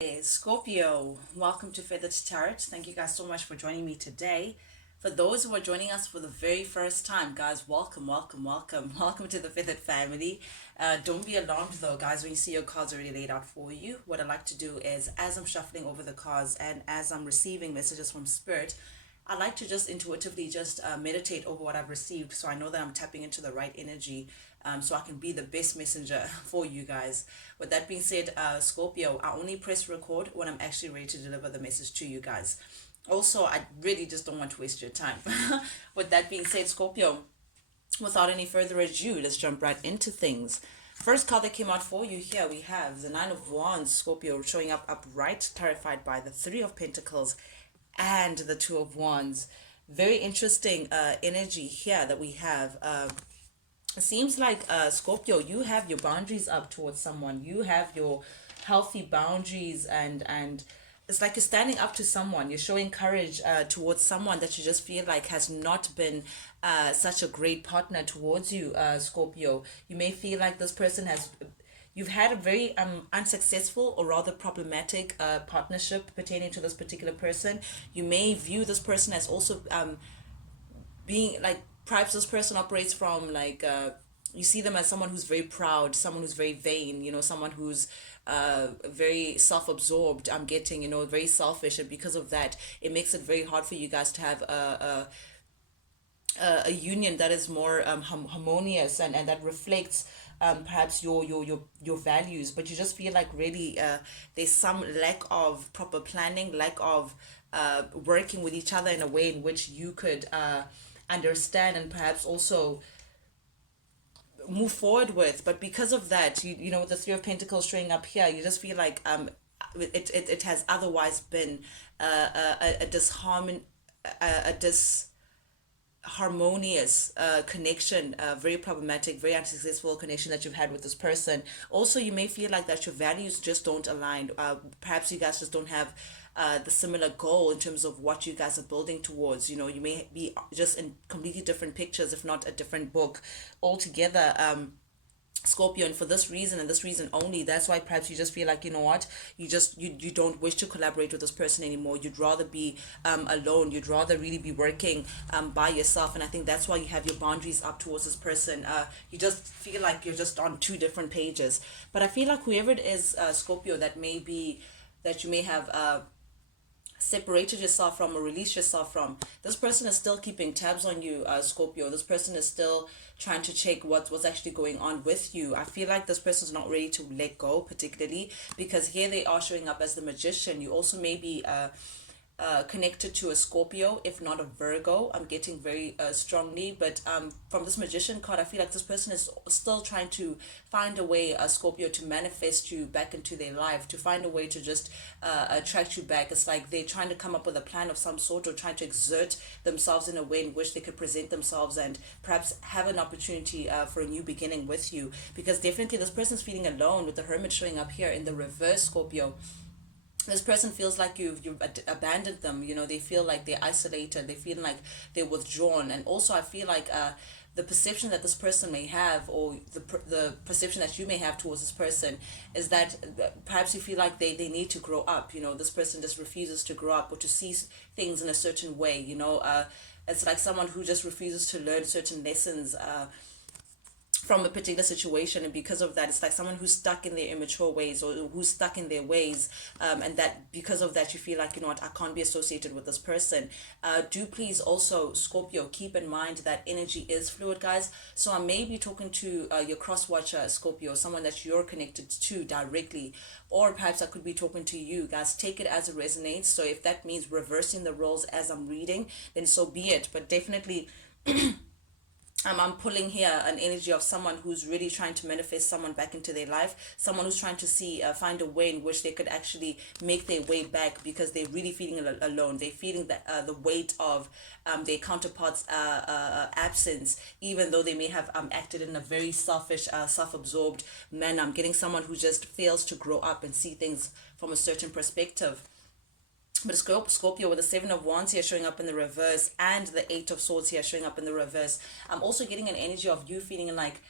Hey, Scorpio, welcome to Feathered Tarot. Thank you guys so much for joining me today. For those who are joining us for the very first time, guys, welcome, welcome, welcome. Welcome to the Feathered family. Don't be alarmed though, guys, when you see your cards already laid out for you. What I like to do is, as I'm shuffling over the cards and as I'm receiving messages from Spirit, I like to just intuitively just meditate over what I've received so I know that I'm tapping into the right energy, so I can be the best messenger for you guys. With that being said, Scorpio, I only press record when I'm actually ready to deliver the message to you guys. Also, I really just don't want to waste your time. With that being said, Scorpio, without any further ado, let's jump right into things. First card that came out for you here, we have the Nine of Wands, Scorpio, showing up upright, terrified by the Three of Pentacles and the Two of Wands. Very interesting energy here that we have. It seems like Scorpio, you have your boundaries up towards someone. You have your healthy boundaries, and it's like you're standing up to someone. You're showing courage towards someone that you just feel like has not been such a great partner towards you, Scorpio. You may feel like this person has, you've had a very unsuccessful or rather problematic partnership pertaining to this particular person. You may view this person as also being like, perhaps this person operates from like you see them as someone who's very proud, someone who's very vain, someone who's very self-absorbed. I'm getting, very selfish, and because of that, it makes it very hard for you guys to have a union that is more harmonious, and that reflects perhaps your values. But you just feel like really there's some lack of proper planning, lack of working with each other in a way in which you could understand and perhaps also move forward with. But because of that, with the Three of Pentacles showing up here, you just feel like it has otherwise been a disharmon a disharmonious connection, very problematic, very unsuccessful connection that you've had with this person. Also, you may feel like that your values just don't align. Perhaps you guys just don't have the similar goal in terms of what you guys are building towards. You may be just in completely different pictures, if not a different book altogether. Scorpio, and for this reason and this reason only, that's why perhaps you just feel like, what, you don't wish to collaborate with this person anymore. You'd rather be alone. You'd rather really be working by yourself. And I think that's why you have your boundaries up towards this person. You just feel like you're just on two different pages. But I feel like whoever it is, Scorpio, that you may have separated yourself from or released yourself from, this person is still keeping tabs on you, Scorpio. This person is still trying to check what's actually going on with you. I feel like this person's not ready to let go, particularly because here they are showing up as the Magician. You also may be connected to a Scorpio, if not a Virgo. I'm getting very strongly, but from this Magician card, I feel like this person is still trying to find a way, a Scorpio, to manifest you back into their life, to find a way to just attract you back. It's like they're trying to come up with a plan of some sort, or trying to exert themselves in a way in which they could present themselves and perhaps have an opportunity for a new beginning with you. Because definitely this person's feeling alone, with the Hermit showing up here in the reverse, Scorpio. This person feels like you've abandoned them. They feel like they're isolated. They feel like they're withdrawn. And also, I feel like the perception that this person may have, or the perception that you may have towards this person, is that perhaps you feel like they need to grow up. This person just refuses to grow up or to see things in a certain way. It's like someone who just refuses to learn certain lessons from a particular situation, and because of that, it's like someone who's stuck in their immature ways, or who's stuck in their ways, and that because of that, you feel like, what, I can't be associated with this person. Do please also, Scorpio, keep in mind that energy is fluid, guys. So I may be talking to your cross watcher, Scorpio, someone that you're connected to directly, or perhaps I could be talking to you guys. Take it as it resonates. So if that means reversing the roles as I'm reading, then so be it. But definitely I'm pulling here an energy of someone who's really trying to manifest someone back into their life, someone who's trying to find a way in which they could actually make their way back, because they're really feeling alone. They're feeling the weight of their counterparts' absence, even though they may have acted in a very selfish, self-absorbed manner. I'm getting someone who just fails to grow up and see things from a certain perspective. But Scorpio, with the Seven of Wands here showing up in the reverse, and the Eight of Swords here showing up in the reverse, I'm also getting an energy of you feeling like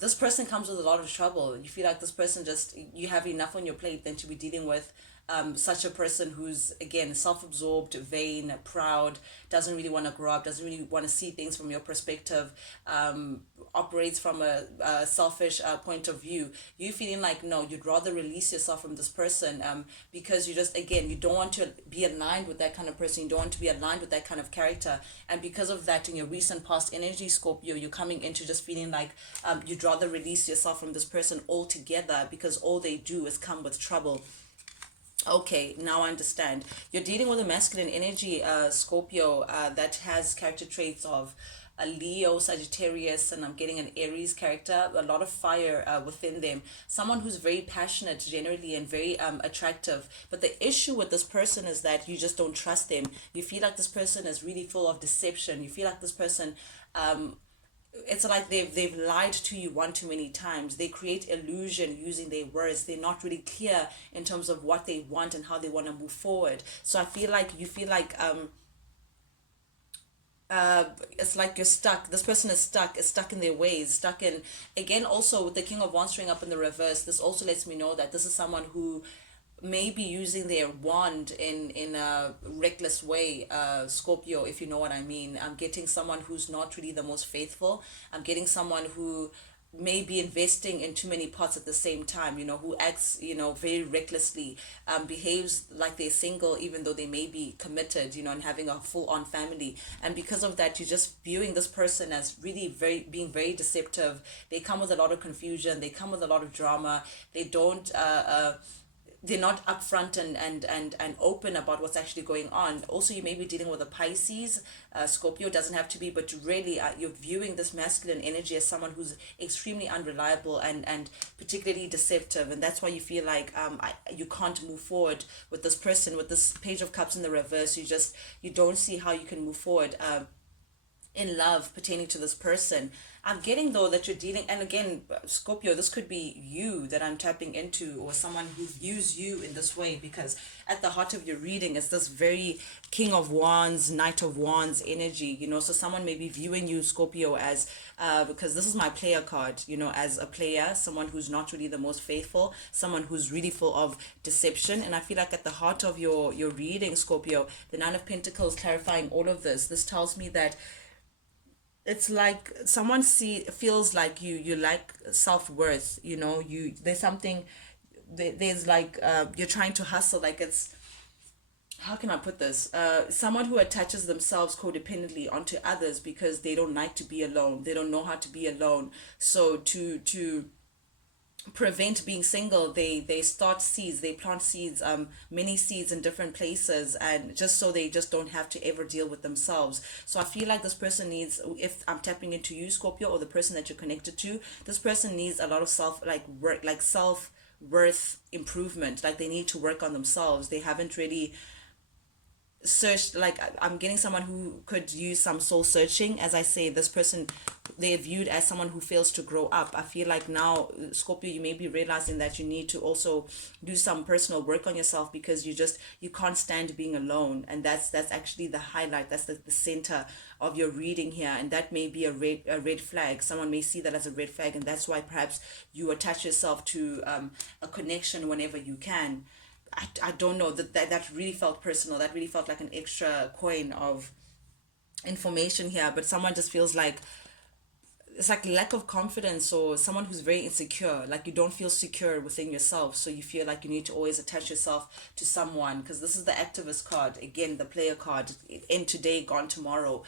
This person comes with a lot of trouble. You feel like this person just, you have enough on your plate than to be dealing with such a person who's, again, self-absorbed, vain, proud, doesn't really want to grow up, doesn't really want to see things from your perspective, operates from a selfish point of view. You feeling like, no, you'd rather release yourself from this person, because you just, again, you don't want to be aligned with that kind of person, you don't want to be aligned with that kind of character. And because of that, in your recent past energy, Scorpio, you're coming into just feeling like you'd rather release yourself from this person altogether, because all they do is come with trouble. Okay, now I understand. You're dealing with a masculine energy, Scorpio, that has character traits of a Leo, Sagittarius, and I'm getting an Aries character, a lot of fire within them. Someone who's very passionate generally and very attractive. But the issue with this person is that you just don't trust them. You feel like this person is really full of deception. You feel like this person, it's like they've lied to you one too many times. They create illusion using their words. They're not really clear in terms of what they want and how they want to move forward. So I feel like you feel like it's like you're stuck. This person is stuck in their ways, stuck in, again, also with the King of Wands showing up in the reverse. This also lets me know that this is someone who may be using their wand in a reckless way, Scorpio, if you know what I mean. I'm getting someone who's not really the most faithful. I'm getting someone who may be investing in too many pots at the same time, who acts, very recklessly, behaves like they're single even though they may be committed, and having a full-on family. And because of that, you're just viewing this person as really being very deceptive. They come with a lot of confusion. They come with a lot of drama. They don't they're not upfront and open about what's actually going on. Also, you may be dealing with a Pisces. Scorpio doesn't have to be, but really you're viewing this masculine energy as someone who's extremely unreliable and particularly deceptive, and that's why you feel like you can't move forward with this person. With this Page of Cups in the reverse, you don't see how you can move forward in love pertaining to this person. I'm getting though that you're dealing, and again, Scorpio, this could be you that I'm tapping into, or someone who views you in this way, because at the heart of your reading is this very King of Wands, Knight of Wands energy, so someone may be viewing you, Scorpio, as because this is my player card, as a player, someone who's not really the most faithful, someone who's really full of deception. And I feel like at the heart of your reading, Scorpio, the Nine of Pentacles clarifying all of this tells me that it's like someone feels like you lack self-worth. There's something, there's like you're trying to hustle, like it's, how can I put this, someone who attaches themselves codependently onto others because they don't like to be alone, they don't know how to be alone. So to prevent being single, they start seeds, they plant seeds, many seeds in different places, and just so they just don't have to ever deal with themselves. So I feel like this person needs, if I'm tapping into you, Scorpio, or the person that you're connected to, this person needs a lot of self worth improvement. Like they need to work on themselves. They haven't really searched, like I'm getting someone who could use some soul searching. As I say, this person, they're viewed as someone who fails to grow up. I feel like now, Scorpio, you may be realizing that you need to also do some personal work on yourself, because you can't stand being alone. And that's actually the highlight, that's the center of your reading here. And that may be a red flag. Someone may see that as a red flag, and that's why perhaps you attach yourself to a connection whenever you can. I don't know, that really felt personal. That really felt like an extra coin of information here. But someone just feels like it's like lack of confidence, or someone who's very insecure, like you don't feel secure within yourself, so you feel like you need to always attach yourself to someone, because this is the activist card, again, the player card, in today, gone tomorrow.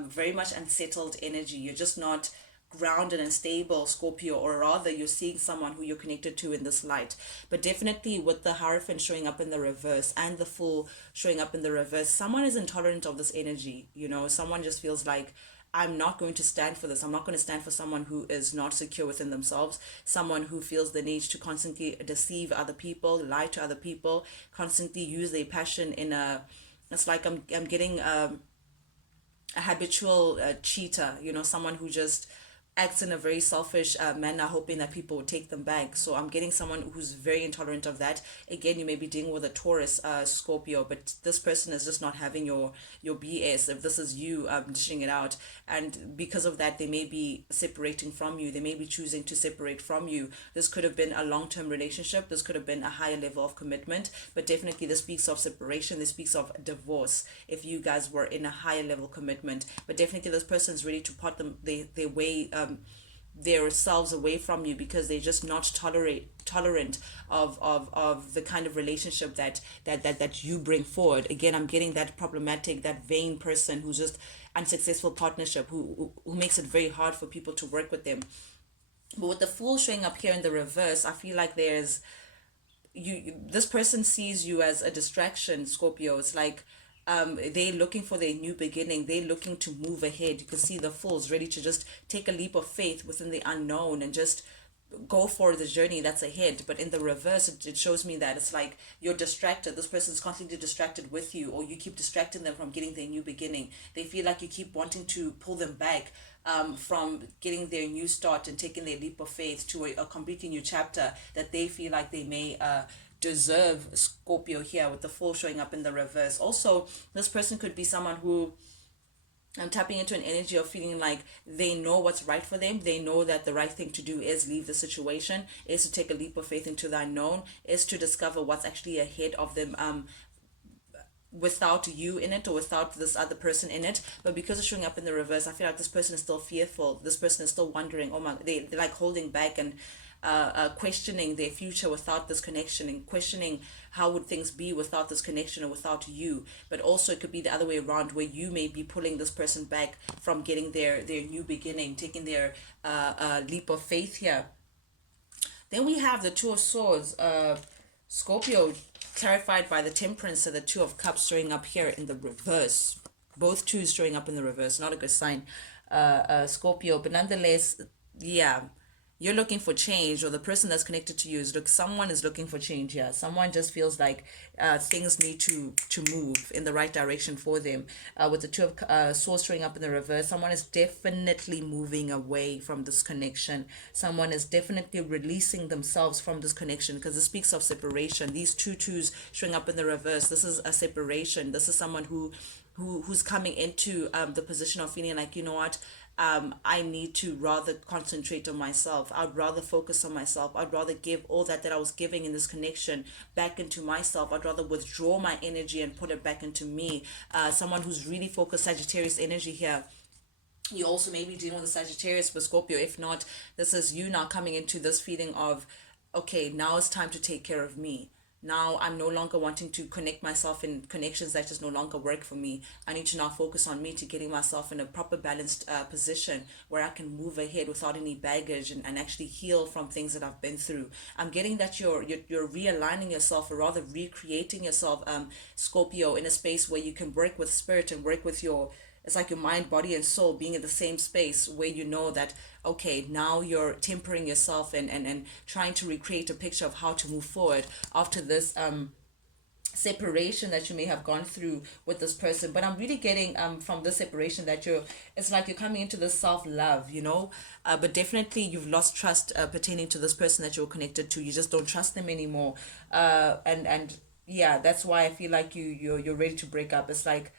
Very much unsettled energy. You're just not grounded and stable, Scorpio, or rather you're seeing someone who you're connected to in this light. But definitely with the Hierophant showing up in the reverse and the Fool showing up in the reverse, someone is intolerant of this energy. Someone just feels like, I'm not going to stand for this. I'm not going to stand for someone who is not secure within themselves, someone who feels the need to constantly deceive other people, lie to other people, constantly use their passion it's like I'm getting a habitual cheater, someone who just acts in a very selfish manner, hoping that people will take them back. So I'm getting someone who's very intolerant of that. Again, you may be dealing with a Taurus, Scorpio, but this person is just not having your BS. If this is you dishing it out, and because of that, they may be separating from you. They may be choosing to separate from you. This could have been a long-term relationship. This could have been a higher level of commitment, but definitely this speaks of separation. This speaks of divorce if you guys were in a higher level commitment. But definitely this person's ready to part them their way themselves away from you because they're just not tolerant of the kind of relationship that you bring forward. Again, I'm getting that problematic, that vain person who's just unsuccessful partnership, who makes it very hard for people to work with them. But with the Fool showing up here in the reverse, I feel like there's this person sees you as a distraction, Scorpio. It's like they're looking for their new beginning. They're looking to move ahead. You can see the Fools ready to just take a leap of faith within the unknown and just go for the journey that's ahead. But in the reverse, it shows me that it's like you're distracted. This person's constantly distracted with you, or you keep distracting them from getting their new beginning. They feel like you keep wanting to pull them back from getting their new start and taking their leap of faith to a completely new chapter that they feel like they may deserve. Scorpio here with the Fool showing up in the reverse. Also, this person could be someone who I'm tapping into an energy of feeling like they know what's right for them. They know that the right thing to do is leave the situation, is to take a leap of faith into the unknown, is to discover what's actually ahead of them, without you in it or without this other person in it. But because it's showing up in the reverse, I feel like this person is still fearful. This person is still wondering, oh my, they're like holding back and questioning their future without this connection, and questioning how would things be without this connection or without you. But also it could be the other way around, where you may be pulling this person back from getting their new beginning, taking their leap of faith here. Then we have the Two of Swords, Scorpio, clarified by the Temperance and the Two of Cups showing up here in the reverse. Both twos showing up in the reverse, not a good sign, Scorpio. But nonetheless, yeah, you're looking for change, or the person that's connected to you is someone is looking for change here. Someone just feels like things need to move in the right direction for them. With the Two of Swords showing up in the reverse, someone is definitely moving away from this connection. Someone is definitely releasing themselves from this connection, because it speaks of separation. These two twos showing up in the reverse, this is a separation. This is someone who's coming into the position of feeling like, you know what, I need to rather concentrate on myself. I'd rather focus on myself. I'd rather give all that I was giving in this connection back into myself. I'd rather withdraw my energy and put it back into me. Someone who's really focused, Sagittarius energy here. You also may be dealing with a Sagittarius with Scorpio. If not, this is you now coming into this feeling of, okay, now it's time to take care of me. Now I'm no longer wanting to connect myself in connections that just no longer work for me. I need to now focus on me, to getting myself in a proper balanced position where I can move ahead without any baggage, and actually heal from things that I've been through. I'm getting that you're realigning yourself, or rather recreating yourself, Scorpio, in a space where you can work with spirit and work with your, it's like your mind, body, and soul being in the same space, where you know that, okay, now you're tempering yourself and trying to recreate a picture of how to move forward after this separation that you may have gone through with this person. But I'm really getting from this separation that it's like you're coming into this self-love, but definitely you've lost trust pertaining to this person that you're connected to. You just don't trust them anymore, and yeah, that's why I feel like you're ready to break up. It's like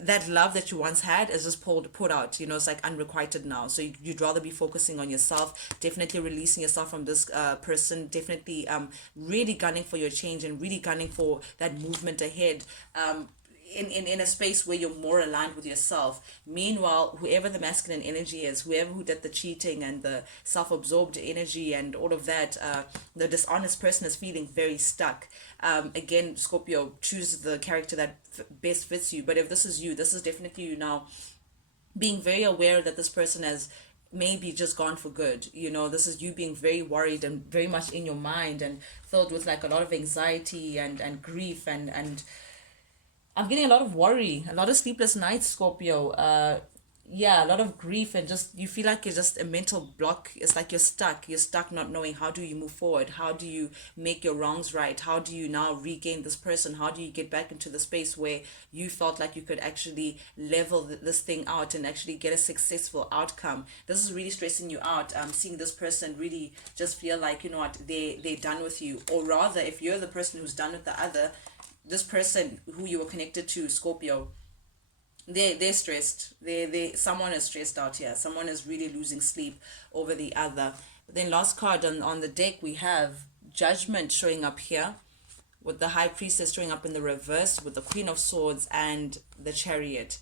that love that you once had is just poured out. It's like unrequited now. So you'd rather be focusing on yourself, definitely releasing yourself from this person, definitely really gunning for your change and really gunning for that movement ahead, in a space where you're more aligned with yourself. Meanwhile, whoever the masculine energy is, who did the cheating and the self-absorbed energy and all of that, the dishonest person is feeling very stuck. Again, Scorpio, choose the character that best fits you. But if this is you, this is definitely you now being very aware that this person has maybe just gone for good. This is you being very worried and very much in your mind and filled with like a lot of anxiety and grief, and I'm getting a lot of worry, a lot of sleepless nights, Scorpio. yeah, a lot of grief, and just you feel like you're just a mental block. It's like you're stuck not knowing how do you move forward, how do you make your wrongs right, how do you now regain this person, how do you get back into the space where you felt like you could actually level this thing out and actually get a successful outcome. This is really stressing you out. Seeing this person really just feel like, you know what, they're done with you, or rather, if you're the person who's done with the other, this person who you were connected to, Scorpio, they're stressed. They someone is stressed out here. Someone is really losing sleep over the other. But then last card on the deck, we have Judgment showing up here, with the High Priestess showing up in the reverse, with the Queen of Swords and the Chariot.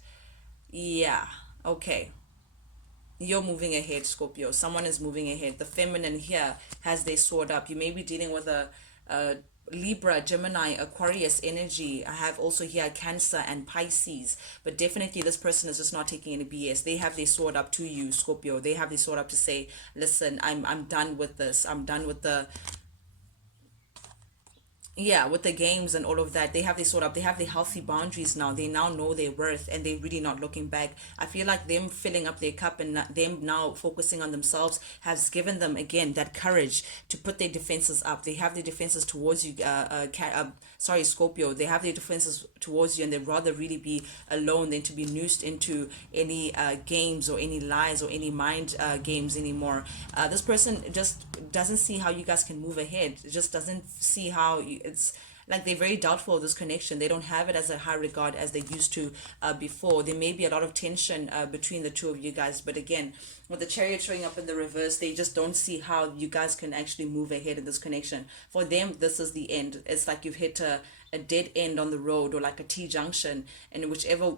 Yeah, okay. You're moving ahead, Scorpio. Someone is moving ahead. The feminine here has their sword up. You may be dealing with a Libra, Gemini, Aquarius energy. I have also here Cancer and Pisces. But definitely this person is just not taking any BS. They have their sword up to you, Scorpio. They have their sword up to say, listen, I'm done with this. I'm done with the, yeah, with the games and all of that. They have this sort of, they have the healthy boundaries now. They now know their worth, and they're really not looking back. I feel like them filling up their cup and them now focusing on themselves has given them again that courage to put their defenses up. They have their defenses towards you, sorry, Scorpio. They have their defenses towards you, and they'd rather really be alone than to be noosed into any games or any lies or any mind games anymore. This person just doesn't see how you guys can move ahead. It just doesn't see how it's like they're very doubtful of this connection. They don't have it as a high regard as they used to before. There may be a lot of tension between the two of you guys, but again, with the Chariot showing up in the reverse, they just don't see how you guys can actually move ahead in this connection. For them, this is the end. It's like you've hit a dead end on the road, or like a T-junction, and whichever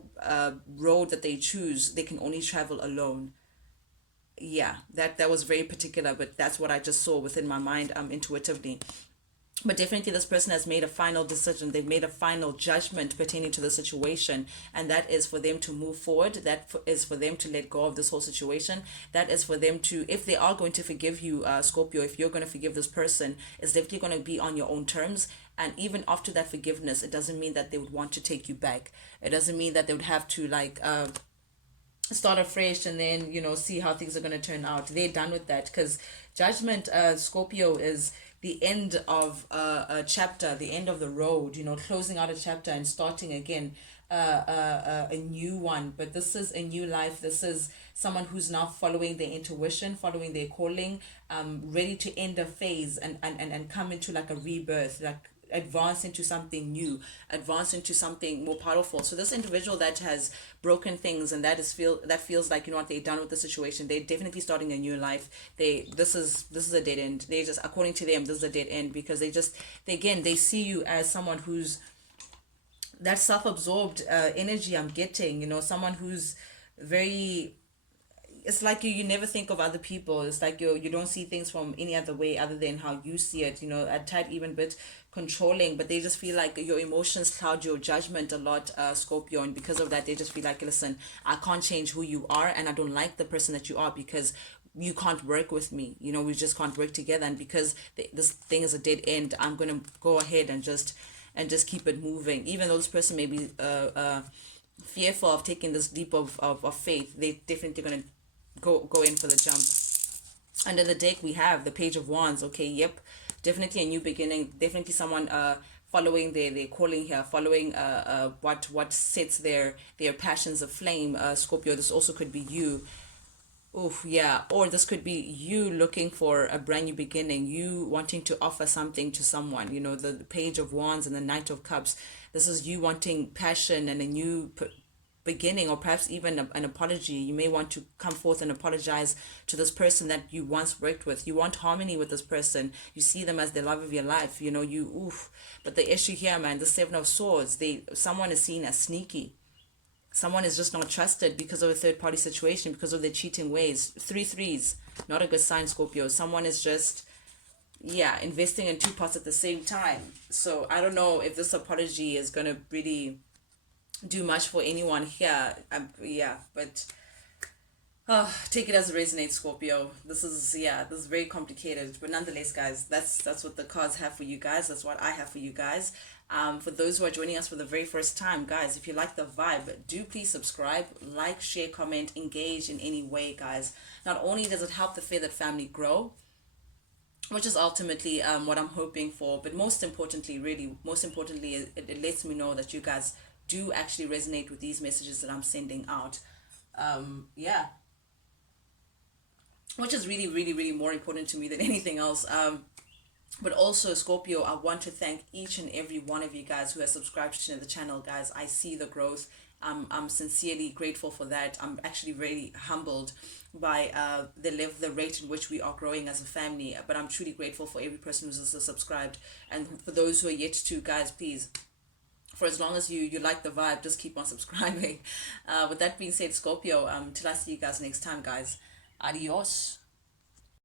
road that they choose, they can only travel alone. Yeah, that was very particular, but that's what I just saw within my mind intuitively. But definitely this person has made a final decision. They've made a final judgment pertaining to the situation, and that is for them to move forward. Is for them to let go of this whole situation. That is for them to, if they are going to forgive you, Scorpio, if you're going to forgive this person, it's definitely going to be on your own terms. And even after that forgiveness, it doesn't mean that they would want to take you back. It doesn't mean that they would have to like start afresh and then, see how things are going to turn out. They're done with that, because judgment, Scorpio, is the end of a chapter, the end of the road, closing out a chapter and starting again, a new one. But this is a new life. This is someone who's now following their intuition, following their calling, ready to end a phase and come into like a rebirth, like advance into something new, advance into something more powerful. So this individual that has broken things, and that feels like, what, they're done with the situation, they're definitely starting a new life. This is a dead end. They just, according to them, this is a dead end, because they see you as someone who's that self-absorbed energy I'm getting, someone who's very, it's like you never think of other people. It's like you don't see things from any other way other than how you see it, a tad even bit controlling. But they just feel like your emotions cloud your judgment a lot, Scorpio, and because of that they just feel like, listen, I can't change who you are, and I don't like the person that you are, because you can't work with me, we just can't work together. And because this thing is a dead end, I'm gonna go ahead and just keep it moving, even though this person may be fearful of taking this leap of faith. They definitely gonna go in for the jump. Under the deck we have the Page of Wands. Okay, yep, definitely a new beginning. Definitely someone following their calling here, following what sets their passions aflame. Scorpio, this also could be you. Oof, yeah. Or this could be you looking for a brand new beginning, you wanting to offer something to someone. The Page of Wands and the Knight of Cups. This is you wanting passion and a new beginning, or perhaps even an apology. You may want to come forth and apologize to this person that you once worked with. You want harmony with this person. You see them as the love of your life. Oof. But the issue here, man, the Seven of Swords, someone is seen as sneaky. Someone is just not trusted because of a third party situation, because of their cheating ways. Three threes, not a good sign, Scorpio. Someone is just, yeah, investing in two parts at the same time. So I don't know if this apology is going to really do much for anyone here. Yeah, but Take it as it resonates, Scorpio. This is very complicated, but nonetheless, guys, that's what the cards have for you guys. That's what I have for you guys. For those who are joining us for the very first time, guys, if you like the vibe, do please subscribe, like, share, comment, engage in any way, guys. Not only does it help the feathered family grow, which is ultimately what I'm hoping for, but most importantly, really, most importantly, it lets me know that you guys do actually resonate with these messages that I'm sending out. Yeah, which is really, really, really more important to me than anything else. But also, Scorpio, I want to thank each and every one of you guys who has subscribed to the channel, guys. I see the growth. I'm sincerely grateful for that. I'm actually really humbled by the rate in which we are growing as a family. But I'm truly grateful for every person who's also subscribed, and for those who are yet to, guys, please, for as long as you like the vibe, just keep on subscribing. With that being said, Scorpio, till I see you guys next time, guys. Adios.